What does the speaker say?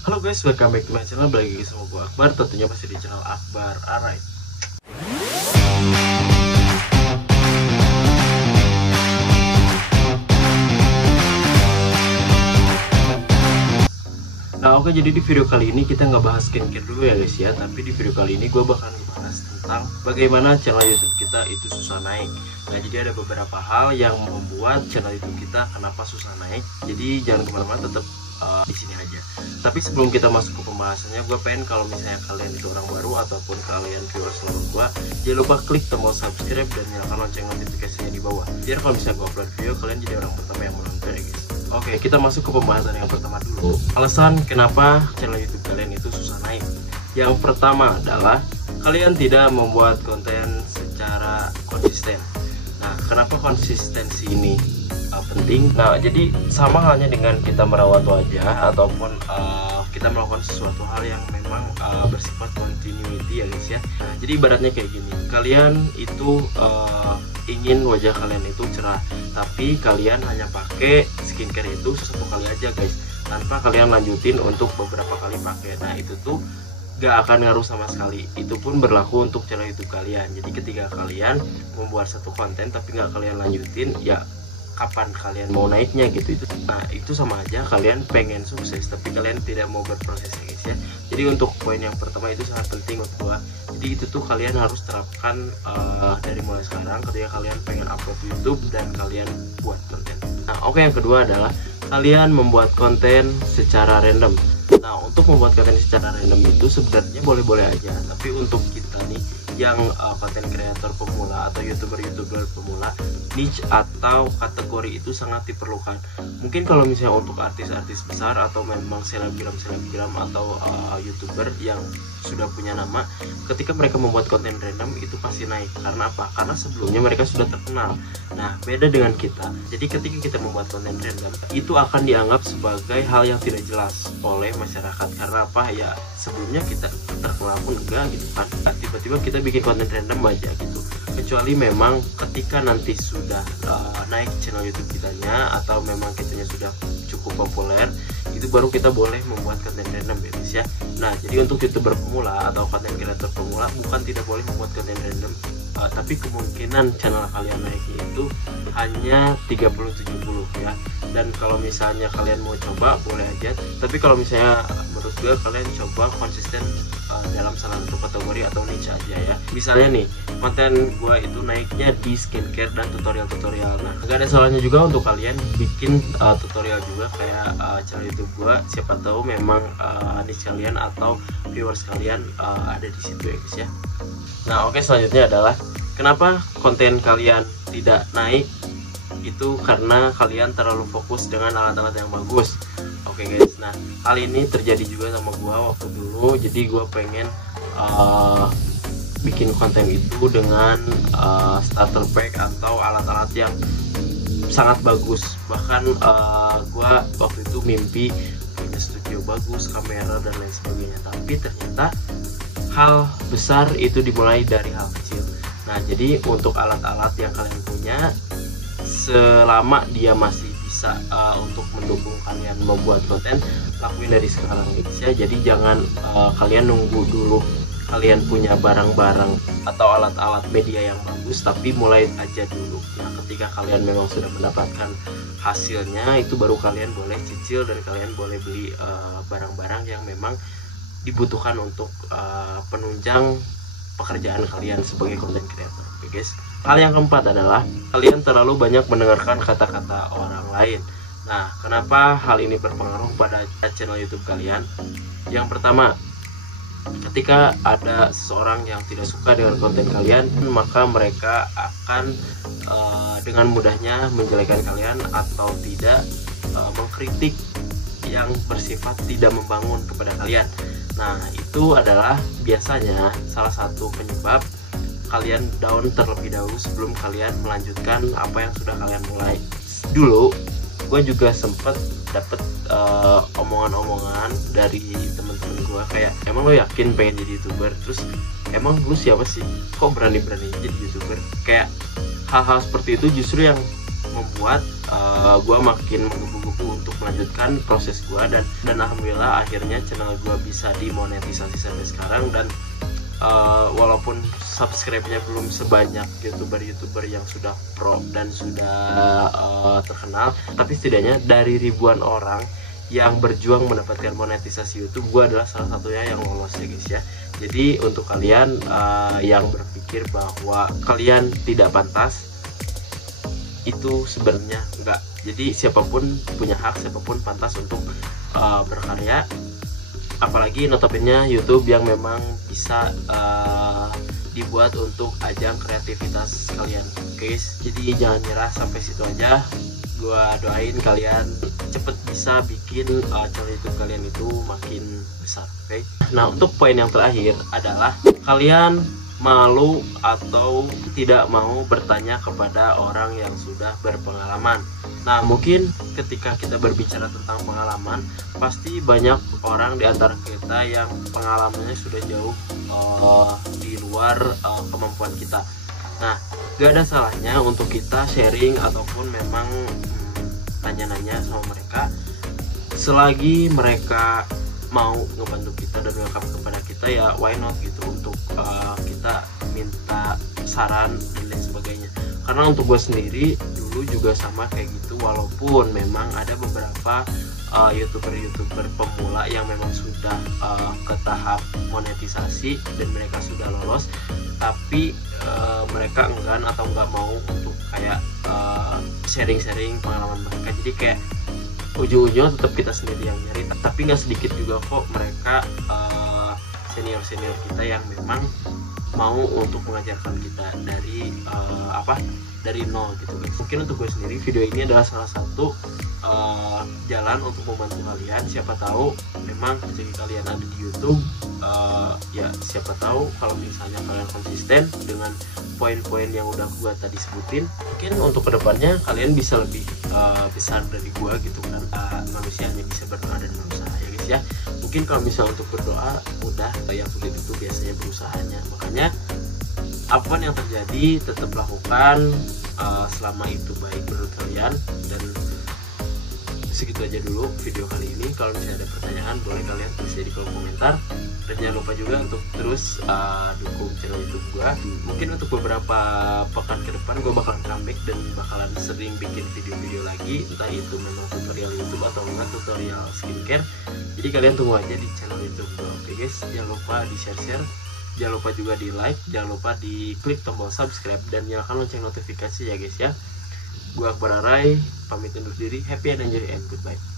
Halo guys, welcome back to my channel. Balik lagi sama gue Akbar, tentunya masih di channel Akbar Alright. Nah oke, jadi di video kali ini kita nggak bahas skincare dulu ya guys ya. Tapi di video kali ini gue bakal ngebahas tentang bagaimana channel YouTube kita itu susah naik. Nah jadi ada beberapa hal yang membuat channel YouTube kita kenapa susah naik. Jadi jangan kemana-mana, tetap di sini aja. Tapi sebelum kita masuk ke pembahasannya, gue pengen kalau misalnya kalian itu orang baru ataupun kalian viewers lama gue, jangan lupa klik tombol subscribe dan nyalakan lonceng notifikasinya di bawah, biar kalau misalnya gue upload video kalian jadi orang pertama yang menonton ya guys. Oke, kita masuk ke pembahasan yang pertama dulu. Alasan kenapa channel YouTube kalian itu susah naik. Yang pertama adalah kalian tidak membuat konten secara konsisten. Nah, kenapa konsistensi ini penting? Nah, jadi sama halnya dengan kita merawat wajah ataupun kita melakukan sesuatu hal yang memang bersifat continuity ya guys ya. Nah, jadi ibaratnya kayak gini, kalian itu ingin wajah kalian itu cerah, tapi kalian hanya pakai skincare itu satu kali aja guys, tanpa kalian lanjutin untuk beberapa kali pakai. Nah itu tuh gak akan ngaruh sama sekali. Itu pun berlaku untuk channel YouTube kalian. Jadi ketika kalian membuat satu konten tapi gak kalian lanjutin, ya kapan kalian mau naiknya gitu. Nah itu sama aja kalian pengen sukses tapi kalian tidak mau berproses ya guys ya. Jadi untuk poin yang pertama itu sangat penting untuk gua. Jadi itu tuh kalian harus terapkan dari mulai sekarang ketika kalian pengen upload YouTube dan kalian buat konten. Nah oke, yang kedua adalah kalian membuat konten secara random. Nah untuk membuat konten secara random itu sebenarnya boleh-boleh aja, tapi untuk kita nih yang konten kreator pemula atau youtuber pemula, niche atau kategori itu sangat diperlukan. Mungkin kalau misalnya untuk artis-artis besar atau memang selebgram atau youtuber yang sudah punya nama, ketika mereka membuat konten random itu pasti naik. Karena apa? Karena sebelumnya mereka sudah terkenal. Nah beda dengan kita. Jadi ketika kita membuat konten random itu akan dianggap sebagai hal yang tidak jelas oleh masyarakat. Karena apa? Ya sebelumnya kita terkenal pun enggak gitu kan. Nah, tiba-tiba kita bikin konten random aja gitu. Kecuali memang ketika nanti sudah naik channel YouTube kitanya atau memang kitanya sudah cukup populer, itu baru kita boleh membuat konten random ya guys ya. Nah jadi untuk youtuber pemula atau konten kreator pemula bukan tidak boleh membuat konten random, tapi kemungkinan channel kalian naiknya itu hanya 30-70 ya. Dan kalau misalnya kalian mau coba boleh aja, tapi kalau misalnya menurut gue kalian coba konsisten dalam salah satu kategori atau niche aja ya. Misalnya nih konten gue itu naiknya di skincare dan tutorial. Nah gak ada salahnya juga untuk kalian bikin tutorial juga kayak channel YouTube gue. Siapa tahu memang niche kalian atau viewers kalian ada di situ ya guys ya. Nah oke, selanjutnya adalah kenapa konten kalian tidak naik. Itu karena kalian terlalu fokus dengan alat-alat yang bagus. Oke guys, nah hal ini terjadi juga sama gua waktu dulu. Jadi gua pengen bikin konten itu dengan starter pack atau alat-alat yang sangat bagus. Bahkan gua waktu itu mimpi punya studio bagus, kamera dan lain sebagainya. Tapi ternyata hal besar itu dimulai dari hal kecil. Nah jadi untuk alat-alat yang kalian punya, selama dia masih bisa untuk mendukung kalian membuat konten, lakuin dari sekarang guys ya. Jadi jangan kalian nunggu dulu kalian punya barang-barang atau alat-alat media yang bagus, tapi mulai aja dulu. Nah ketika kalian memang sudah mendapatkan hasilnya, itu baru kalian boleh cicil dan kalian boleh beli barang-barang yang memang dibutuhkan untuk penunjang pekerjaan kalian sebagai content creator. Oke guys. Hal yang keempat adalah kalian terlalu banyak mendengarkan kata-kata orang lain. Nah, kenapa hal ini berpengaruh pada channel YouTube kalian? Yang pertama, ketika ada seseorang yang tidak suka dengan konten kalian, maka mereka akan dengan mudahnya menjelekan kalian atau tidak mengkritik yang bersifat tidak membangun kepada kalian. Nah, itu adalah biasanya salah satu penyebab kalian down terlebih dahulu sebelum kalian melanjutkan apa yang sudah kalian mulai. Dulu gue juga sempet dapet omongan-omongan dari teman-teman gue kayak, emang lo yakin pengen jadi youtuber? Terus emang lu siapa sih kok berani-berani jadi youtuber? Kayak hal-hal seperti itu justru yang membuat gue makin menggebu-gebu untuk melanjutkan proses gue, dan alhamdulillah akhirnya channel gue bisa dimonetisasi sampai sekarang. Dan walaupun subscribe-nya belum sebanyak youtuber yang sudah pro dan sudah terkenal, tapi setidaknya dari ribuan orang yang berjuang mendapatkan monetisasi YouTube, gue adalah salah satunya yang lolos ya guys ya. Jadi untuk kalian yang berpikir bahwa kalian tidak pantas, itu sebenarnya enggak. Jadi siapapun punya hak, siapapun pantas untuk berkarya, apalagi notabene YouTube yang memang bisa dibuat untuk ajang kreativitas kalian guys. Jadi jangan nyerah, sampai situ aja. Gua doain kalian cepet bisa bikin channel YouTube kalian itu makin besar, oke? Nah, untuk poin yang terakhir adalah kalian malu atau tidak mau bertanya kepada orang yang sudah berpengalaman. Nah, mungkin ketika kita berbicara tentang pengalaman, pasti banyak orang di antara kita yang pengalamannya sudah jauh di luar kemampuan kita. Nah, gak ada salahnya untuk kita sharing ataupun memang nanya-nanya sama mereka, selagi mereka mau ngebantu kita dan welcome kepada kita, ya why not gitu, untuk kita minta saran dan lain sebagainya. Karena untuk gue sendiri dulu juga sama kayak gitu, walaupun memang ada beberapa youtuber pemula yang memang sudah ke tahap monetisasi dan mereka sudah lolos, tapi mereka enggan atau nggak mau untuk kayak sharing-sharing pengalaman mereka. Jadi kayak ujung-ujungnya tetap kita sendiri yang nyari. Tapi nggak sedikit juga kok mereka senior kita yang memang mau untuk mengajarkan kita dari dari nol gitu guys. Mungkin untuk gue sendiri video ini adalah salah satu jalan untuk membantu kalian. Siapa tahu memang rezeki kalian ada di YouTube, ya siapa tahu kalau misalnya kalian konsisten dengan poin-poin yang udah gue tadi sebutin, mungkin untuk kedepannya kalian bisa lebih besar dari gue gitu kan. Manusia hanya bisa berdoa dan berusaha ya guys ya. Mungkin kalau misalnya untuk berdoa udah, yang sulit itu biasanya berusahanya. Makanya apapun yang terjadi tetap lakukan selama itu baik menurut kalian. Dan segitu aja dulu video kali ini. Kalau misalnya ada pertanyaan boleh kalian tulis di kolom komentar, dan jangan lupa juga untuk terus dukung channel YouTube gua. Mungkin untuk beberapa pekan ke depan gua bakalan comeback dan bakalan sering bikin video-video lagi, entah itu memang tutorial YouTube atau enggak tutorial skincare. Jadi kalian tunggu aja di channel YouTube gua. Oke guys, jangan lupa di share, jangan lupa juga di like, jangan lupa di klik tombol subscribe dan nyalakan lonceng notifikasi ya guys ya. Gua Akbar Arai pamit undur diri. Happy and enjoy and goodbye.